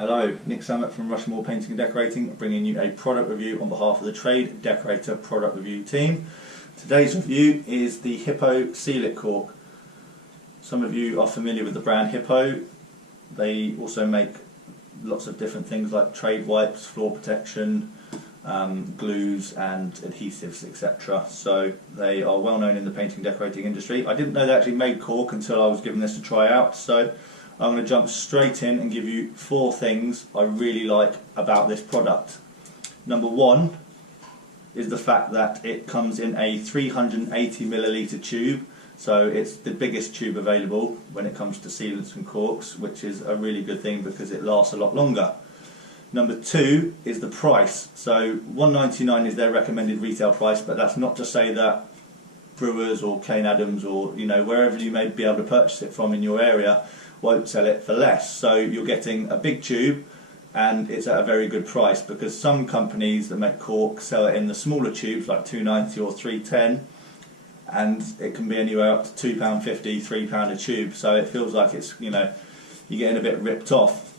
Hello, Nick Sammut from Rushmore Painting and Decorating, bringing you a product review on behalf of the Trade Decorator product review team. Today's review is the Hippo Seal It Caulk. Some of you are familiar with the brand Hippo. They also make lots of different things like trade wipes, floor protection, glues and adhesives, etc. So they are well known in the painting and decorating industry. I didn't know they actually made caulk until I was given this a try out, so I'm going to jump straight in and give you 4 things I really like about this product. Number 1 is the fact that it comes in a 380ml tube, so it's the biggest tube available when it comes to sealants and caulks, which is a really good thing because it lasts a lot longer. Number 2 is the price. So $1.99 is their recommended retail price, but that's not to say that Brewers or Kane Adams or wherever you may be able to purchase it from in your area won't sell it for less. So you're getting a big tube and it's at a very good price, because some companies that make caulk sell it in the smaller tubes like $2.90 or $3.10, and it can be anywhere up to £2.50, £3 a tube, so it feels like it's, you're getting a bit ripped off.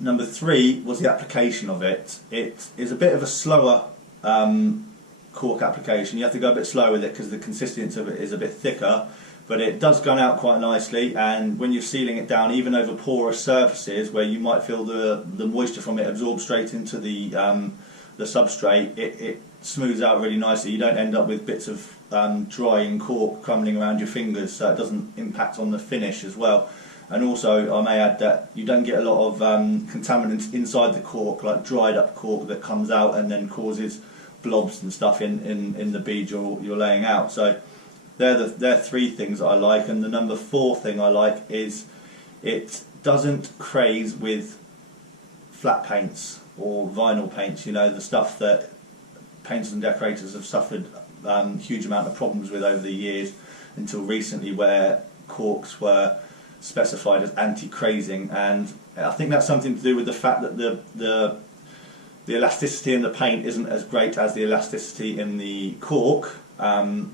Number 3 was the application of it. It is a bit of a slower caulk application. You have to go a bit slower with it because the consistency of it is a bit thicker, but it does gun out quite nicely, and when you're sealing it down, even over porous surfaces where you might feel the moisture from it absorb straight into the substrate, it smooths out really nicely. You don't end up with bits of drying caulk crumbling around your fingers, so it doesn't impact on the finish as well. And also, I may add that you don't get a lot of contaminants inside the caulk, like dried up caulk that comes out and then causes blobs and stuff in the bead you're laying out. So they're 3 things that I like. And the number 4 thing I like is it doesn't craze with flat paints or vinyl paints, the stuff that painters and decorators have suffered a huge amount of problems with over the years, until recently, where caulks were specified as anti-crazing. And I think that's something to do with the fact that the elasticity in the paint isn't as great as the elasticity in the caulk,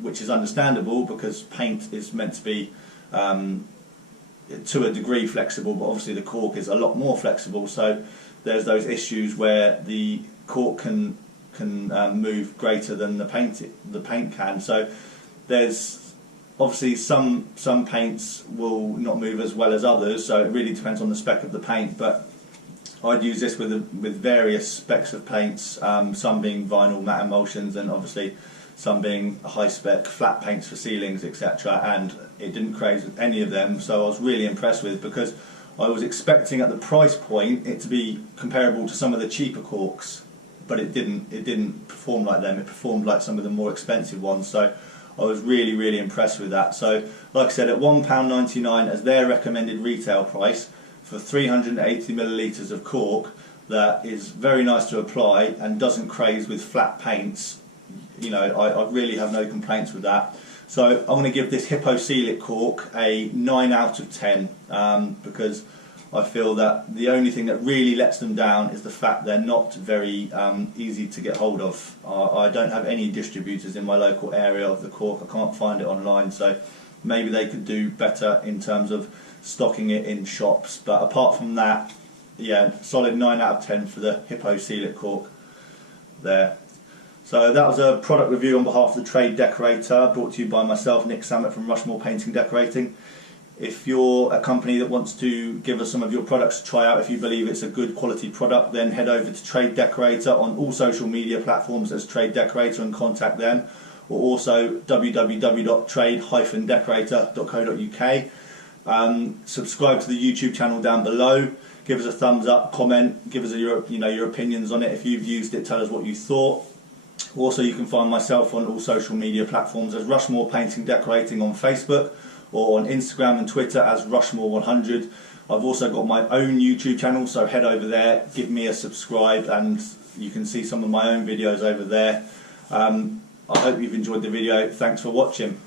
which is understandable because paint is meant to be to a degree flexible, but obviously the caulk is a lot more flexible, so there's those issues where the caulk can move greater than the paint can. So there's obviously some paints will not move as well as others, so it really depends on the spec of the paint. But I'd use this with various specs of paints, some being vinyl matte emulsions, and obviously some being high spec flat paints for ceilings, etc. And it didn't craze with any of them, so I was really impressed with, because I was expecting at the price point it to be comparable to some of the cheaper caulks, but it didn't perform like them. It performed like some of the more expensive ones, so I was really impressed with that. So like I said, at £1.99 as their recommended retail price for 380ml of caulk, that is very nice to apply and doesn't craze with flat paints. I really have no complaints with that. So I'm going to give this Hippo Seal It Caulk a 9 out of 10, because I feel that the only thing that really lets them down is the fact they're not very easy to get hold of. I don't have any distributors in my local area of the caulk. I can't find it online, so maybe they could do better in terms of stocking it in shops. But apart from that, yeah, solid 9 out of 10 for the Hippo Seal It Caulk there. So that was a product review on behalf of the Trade Decorator, brought to you by myself, Nick Sammut from Rushmore Painting and Decorating. If you're a company that wants to give us some of your products to try out, if you believe it's a good quality product, then head over to Trade Decorator on all social media platforms as Trade Decorator and contact them, or also www.trade-decorator.co.uk. Subscribe to the YouTube channel down below, give us a thumbs up, comment, give us your opinions on it. If you've used it, tell us what you thought. Also, you can find myself on all social media platforms as Rushmore Painting Decorating on Facebook, or on Instagram and Twitter as Rushmore100. I've also got my own YouTube channel, so head over there, give me a subscribe, and you can see some of my own videos over there. I hope you've enjoyed the video. Thanks for watching.